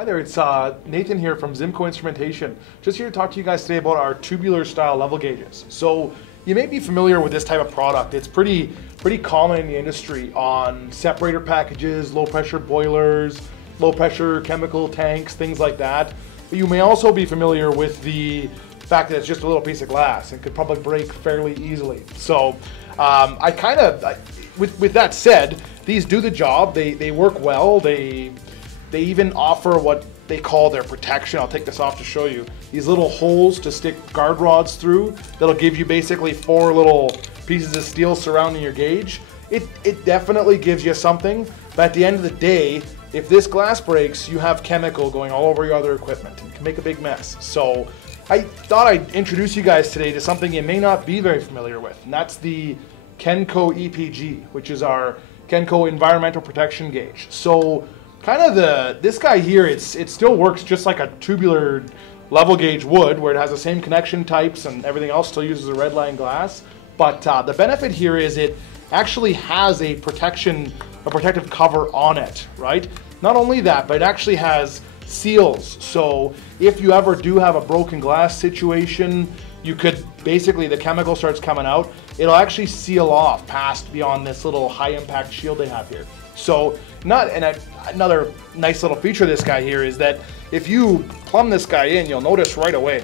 Hi there, it's Nathan here from Zimco Instrumentation. Just here to talk to you guys today about our tubular style level gauges. So you may be familiar with this type of product. It's pretty common in the industry on separator packages, low pressure boilers, low pressure chemical tanks, things like that. But you may also be familiar with the fact that it's just a little piece of glass and could probably break fairly easily. So with that said, these do the job. They work well. They even offer what they call their protection. I'll take this off to show you. These little holes to stick guard rods through that'll give you basically 4 little pieces of steel surrounding your gauge. It definitely gives you something, but at the end of the day, if this glass breaks, you have chemical going all over your other equipment and it can make a big mess. So I thought I'd introduce you guys today to something you may not be very familiar with, and that's the Kenco EPG, which is our Kenco environmental protection gauge. So this guy here, it still works just like a tubular level gauge would, where it has the same connection types and everything else, still uses a red line glass. But the benefit here is it actually has a protective cover on it, right? Not only that, but it actually has seals. So if you ever do have a broken glass situation, you could basically, the chemical starts coming out, it'll actually seal off past beyond this little high impact shield they have here. So another nice little feature of this guy here is that if you plumb this guy in, you'll notice right away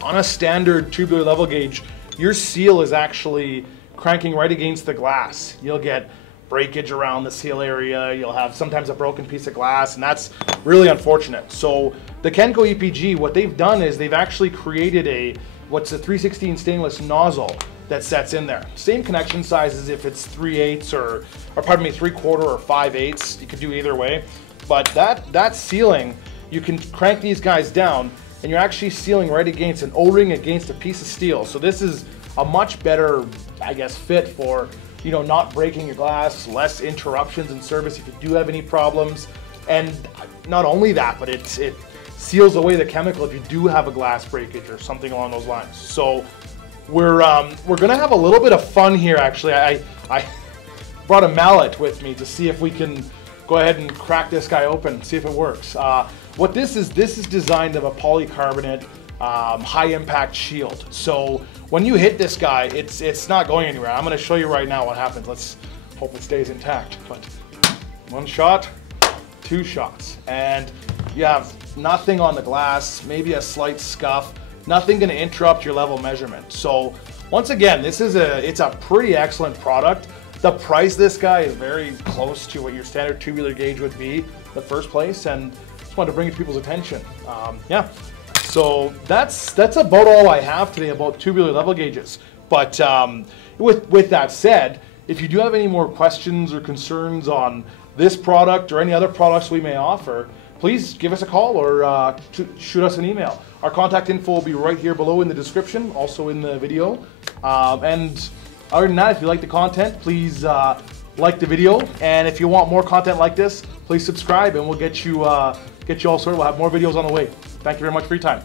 on a standard tubular level gauge, your seal is actually cranking right against the glass. You'll get breakage around the seal area, you'll have sometimes a broken piece of glass, and that's really unfortunate. So the Kenco EPG, what they've done is they've actually created what's a 316 stainless nozzle that sets in there. Same connection size as if it's 3/8 or pardon me, 3/4 or 5/8. You could do either way. But that sealing, you can crank these guys down and you're actually sealing right against an O-ring against a piece of steel. So this is a much better, I guess, fit for, you know, not breaking your glass, less interruptions in service if you do have any problems. And not only that, but it seals away the chemical if you do have a glass breakage or something along those lines. So we're gonna have a little bit of fun here. Actually, I brought a mallet with me to see if we can go ahead and crack this guy open, see if it works. What this is designed of a polycarbonate high impact shield. So when you hit this guy, it's not going anywhere. I'm gonna show you right now what happens. Let's hope it stays intact. But 1 shot, 2 shots, and you have nothing on the glass, maybe a slight scuff. Nothing going to interrupt your level measurement. So once again, it's a pretty excellent product. The price of this guy is very close to what your standard tubular gauge would be in the first place, and just wanted to bring it to people's attention. Yeah, so that's about all I have today about tubular level gauges. But with that said, if you do have any more questions or concerns on this product or any other products we may offer, please give us a call or shoot us an email. Our contact info will be right here below in the description, also in the video. And other than that, if you like the content, please like the video. And if you want more content like this, please subscribe and we'll get you all sorted. We'll have more videos on the way. Thank you very much for your time.